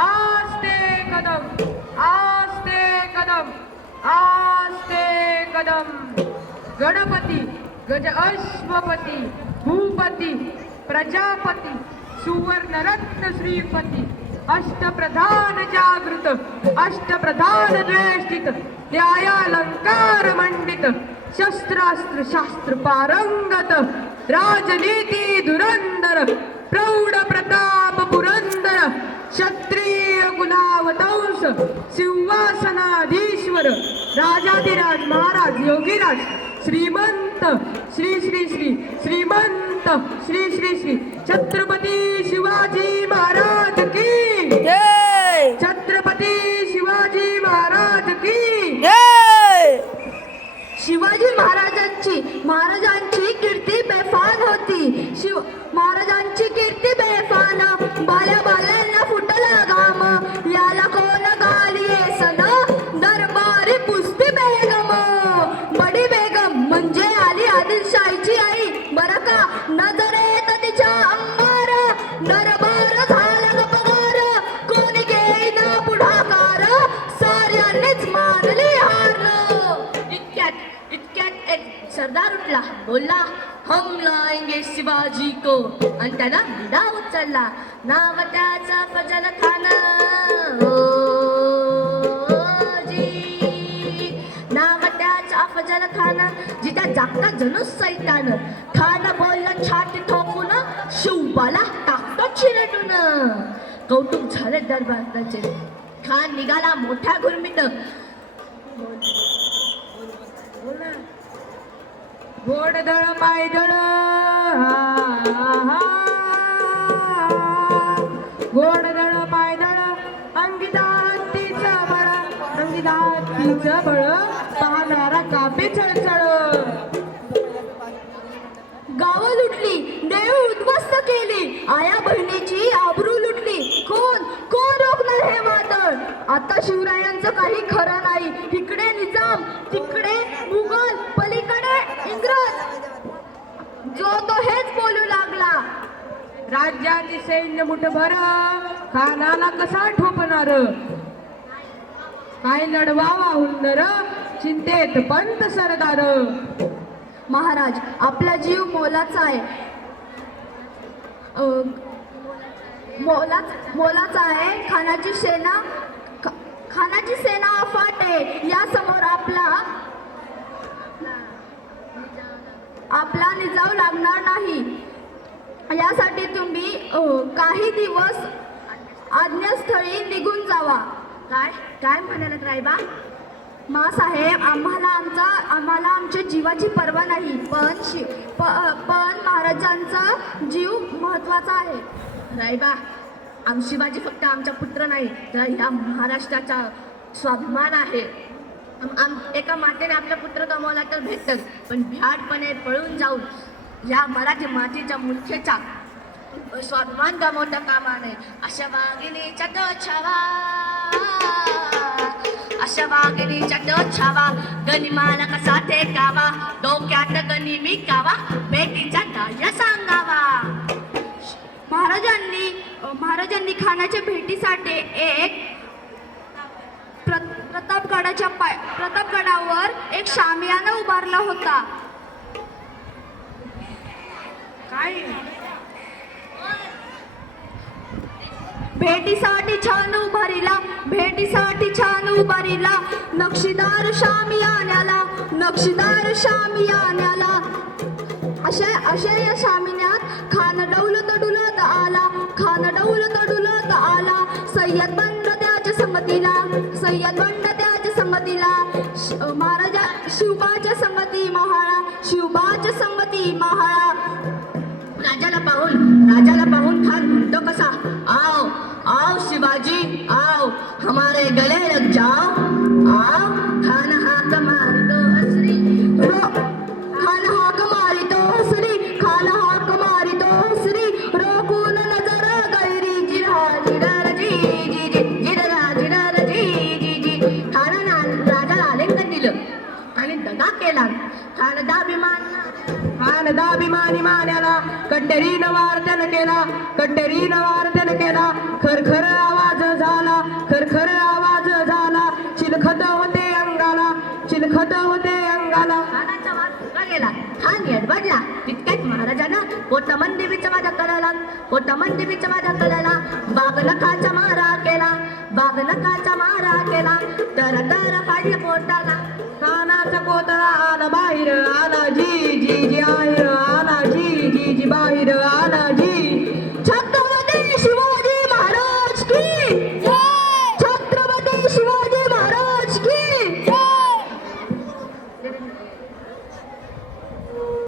आस्ते कदम आस्ते कदम आस्ते कदम. गणपती गज अश्वपती भूपती प्रजापती सुवर्णरत्न श्रीपती अष्टप्रधान जागृत अष्टप्रधान द्वेष्टित न्यायालंकार मंडित शस्त्रास्त्र शास्त्र पारंगत राजनीती धुरंधर प्रौढ प्रताप पुरंदर क्षत्रिय कुलावतंस सिंहासनाधीश्वर राजाधिराज महाराज योगीराज श्रीमंत श्री श्री श्री श्रीमंत श्री श्री श्री छत्रपती शिवाजी महाराज की जय. छत्रपती शिवाजी महाराज की जय. शिवाजी महाराजांची कीर्ती बेफान होती. महाराजांची कीर्ती बेफान. बाल्या बाल्यांना फुटला घाम. याला कोण गाली सन दरबारी पुसती बेगम. बडी बेगम म्हणजे आली आदिलशाहीची आई बरं का. नजरेत तिच्या अंगार दरबार झाला गपगार. कोणी घेईना पुढाकार साऱ्यांनीच मानली हार. इतक्यात एक सरदार उठला बोलला हम लाएंगे शिवाजी को आणि त्याला विडा उचलला. नाव त्याचा फजल खान नाव त्याचा अफजल खान जिच्या जागता जणू सैतान. खान बोलला छाती ठोकून शिवबाला टाकतो चिरडून. कौतुक झाले दरबाराचे. खान निघाला मोठ्या गुरमीत. गोडदळ पायदळ गोडदळ पायदळ अंगिदा हत्तीचं बळ अंगिदा हत्तीचं बळ पाहणारा कापे चळचळ. गावं लुटली देव उद्ध्वस्त केली. आया बहिणीची आबरू लुटली. कोण कोण रोखणार हे वादळ. आता शिवरायांचं काही खरं नाही. इकडे निजाम तिकडे मुघल पलीकडे इंग्रज. जो तो हेच बोलू लागला. राज्याचे सैन्य मुठभर खानाला कसा ठोपणार. काय लढवावा हुंदर चिंतेत पंत सरदार. महाराज आपला जीव मोलाचा आहे. मोलाचा आहे. खानाची सेना अफाट आहे. या समोर आपला निजाव लागणार नाही. यासाठी तुम्ही काही दिवस आज्ञास्थळी निघून जावा. काय म्हणालात रायबा. मासाहेब आम्हाला आमच्या जीवाची पर्वा नाही. पण महाराजांचा जीव महत्वाचा आहे. रायबा शिवाजी फक्त आमचा पुत्र नाही तर ह्या महाराष्ट्राचा स्वाभिमान आहे. एका मातेने आपला पुत्र गमावला तर भेटत पण भ्याडपणे पळून जाऊन या मराठी मातीच्या मुख्यचा स्वाभिमान गमावता कामा नये. अशा वाघिणीचा छावा अशा वाघिणीचा छावा गनिमाला कसा टेकावा. डोक्यात गनिमी कावा बेटीचा दाया सांगावा. महाराजांनी खानाच्या भेटीसाठी एक प्रतापगडावर एक शामियाना उभारला होता. काय भेटीसाठी छान उभारीला नक्षीदार शामियान्याला अशा या शामियान्यात खान डौलत डुलत आला. सय्यद बंड त्याच्या संगतीला महाराजा शिवबाच्या संगती महाळा. राजाला पाहून खान म्हणतो कसा आओ शिवाजी आओ हमारे गले लग जाओ. आओ खान हाक मारितो हसरी रोकून नजर गैरी जिरर जी. राजाला आलिंगन दिलं आणि दगा केला. खानदाभिमानी मान्याला कट्टेरीनं वार त्यानं केला खरखर आवाज झाला. खान येडबडला. तितक्यात महाराजानं पोटमन देवीच्या माझ्या कळाला, पोटमन देवीच्या माझ्या कळाला बागनखाचा मारा केला, बागनखाचा मारा केला.